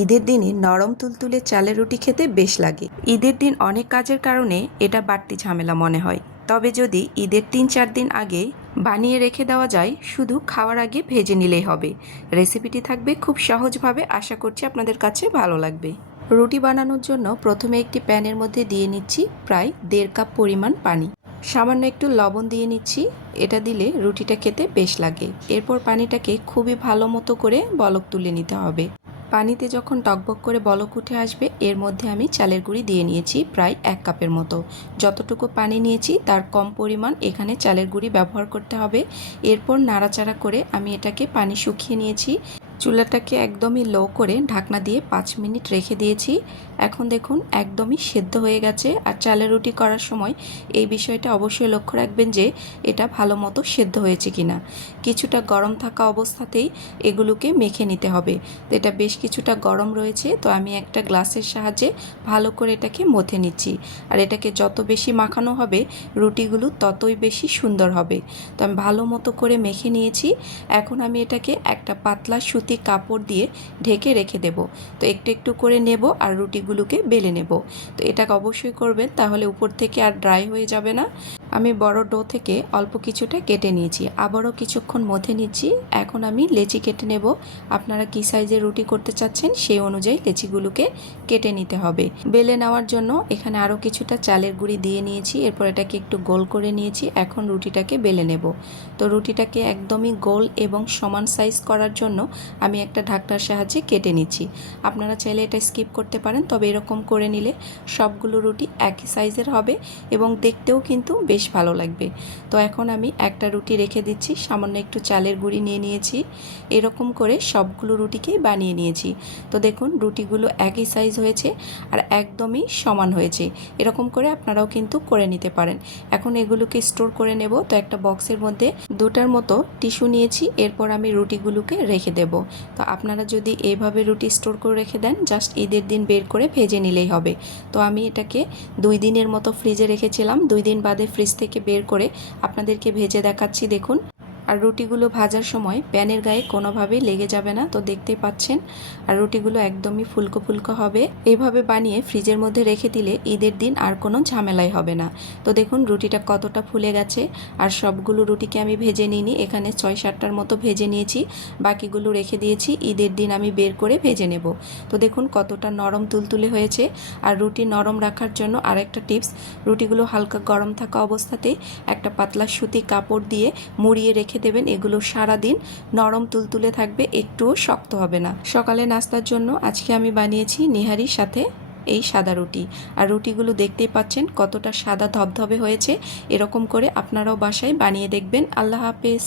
ঈদের দিনে নরম তুলতুলে চালের রুটি খেতে বেশ লাগে। ঈদের দিন অনেক কাজের কারণে এটা বাড়তি ঝামেলা মনে হয়। তবে যদি ঈদের ৩-৪ দিন আগে বানিয়ে রেখে দেওয়া যায়, শুধু খাওয়ার আগে ভেজে নিলেই হবে। রেসিপিটি থাকবে খুব সহজভাবে, আশা করছি আপনাদের কাছে ভালো লাগবে। রুটি বানানোর জন্য প্রথমে একটি প্যানের মধ্যে দিয়ে নিচ্ছি প্রায় ১.৫ কাপ পরিমাণ পানি। সামান্য একটু লবণ দিয়ে নিচ্ছি, এটা দিলে রুটিটা খেতে বেশ লাগে। এরপর পানিটাকে খুবই ভালো মতো করে বলক তুলে নিতে হবে। পানিতে যখন টকবক করে বলক উঠে আসবে, এর মধ্যে আমি চালের গুঁড়ি দিয়ে নিয়েছি প্রায় ১ কাপের মতো। যতটুকু পানি নিয়েছি তার কম পরিমাণ এখানে চালের গুঁড়ি ব্যবহার করতে হবে। এরপর নাড়াচাড়া করে আমি এটাকে পানি শুকিয়ে নিয়েছি। চুলাটাকে একদমই লো করে ঢাকনা দিয়ে ৫ মিনিট রেখে দিয়েছি। এখন দেখুন একদমই সেদ্ধ হয়ে গেছে। আর চালের রুটি করার সময় এই বিষয়টা অবশ্যই লক্ষ্য রাখবেন যে এটা ভালো মতো সেদ্ধ হয়েছে কিনা। কিছুটা গরম থাকা অবস্থাতেই এগুলোকে মেখে নিতে হবে। তো এটা বেশ কিছুটা গরম রয়েছে, তো আমি একটা গ্লাসের সাহায্যে ভালো করে এটাকে মথে নিচ্ছি। আর এটাকে যত বেশি মাখানো হবে রুটিগুলো ততই বেশি সুন্দর হবে। তো আমি ভালো মতো করে মেখে নিয়েছি। এখন আমি এটাকে একটা পাতলা সুতি কাপড় দিয়ে ঢেকে রেখে দেব। তো একটু একটু করে নেব আর রুটিগুলোকে বেলে নেব। তো এটাকে অবশ্যই করবেন, তাহলে উপর থেকে আর ড্রাই হয়ে যাবে না। আমি বড় ডো থেকে অল্প কিছুটা কেটে নিয়েছি, আবারও কিছুক্ষণ মথে নিচ্ছি। এখন আমি লেচি কেটে নেব। আপনারা কী সাইজের রুটি করতে চাচ্ছেন সেই অনুযায়ী লেচিগুলোকে কেটে নিতে হবে। বেলে নেওয়ার জন্য এখানে আরও কিছুটা চালের গুঁড়ি দিয়ে নিয়েছি। এরপর এটাকে একটু গোল করে নিয়েছি। এখন রুটিটাকে বেলে নেব। তো রুটিটাকে একদমই গোল এবং সমান সাইজ করার জন্য আমি একটা ঢাকনার সাহায্যে কেটে নিচ্ছি। আপনারা চাইলে এটা স্কিপ করতে পারেন, তবে এরকম করে নিলে সবগুলো রুটি একই সাইজের হবে এবং দেখতেও কিন্তু বেশ ভালো লাগবে। তো এখন আমি একটা রুটি রেখে দিচ্ছি, সামান্য একটু চালের গুঁড়ি নিয়ে নিয়েছি। এরকম করে সবগুলো রুটিকেই বানিয়ে নিয়েছি। তো দেখুন রুটিগুলো একই সাইজ হয়েছে আর একদমই সমান হয়েছে। এরকম করে আপনারাও কিন্তু করে নিতে পারেন। এখন এগুলোকে স্টোর করে নেব। তো একটা বক্সের মধ্যে 2টার মতো টিস্যু নিয়েছি। এরপর আমি রুটিগুলোকে রেখে দেব। তো আপনারা যদি এইভাবে রুটি স্টোর করে রেখে দেন, জাস্ট ঈদের দিন বের করে ভেজে নিলেই হবে। তো আমি এটাকে 2 দিনের মতো ফ্রিজে রেখেছিলাম। 2 দিন বাদে ফ্রিজ থেকে বের করে আপনাদেরকে ভেজে দেখাচ্ছি। দেখুন, আর রুটিগুলো ভাজার সময় প্যানের গায়ে কোনোভাবেই লেগে যাবে না, তো দেখতেই পাচ্ছেন। আর রুটিগুলো একদমই ফুলকো ফুলকো হবে। এইভাবে বানিয়ে ফ্রিজের মধ্যে রেখে দিলে ঈদের দিন আর কোনো ঝামেলাই হবে না। তো দেখুন রুটিটা কতটা ফুলে গেছে। আর সবগুলো রুটিকে আমি ভেজে নিইনি, এখানে 6-7টার মতো ভেজে নিয়েছি। বাকিগুলো রেখে দিয়েছি, ঈদের দিন আমি বের করে ভেজে নেব। তো দেখুন কতটা নরম তুলতুলে হয়েছে। আর রুটি নরম রাখার জন্য আরেকটা টিপস, রুটিগুলো হালকা গরম থাকা অবস্থাতেই একটা পাতলা সুতি কাপড় দিয়ে মুড়িয়ে রেখে দেবেন। এগুলো সারাদিন নরম তুলতুলে থাকবে, একটুও শক্ত হবে না। সকালে নাস্তার জন্য আজকে আমি বানিয়েছি নিহারির সাথে এই সাদা রুটি। আর রুটিগুলো দেখতেই পাচ্ছেন কতটা সাদা ধবধবে হয়েছে। এরকম করে আপনারাও বাসায় বানিয়ে দেখবেন। আল্লাহ হাফেজ।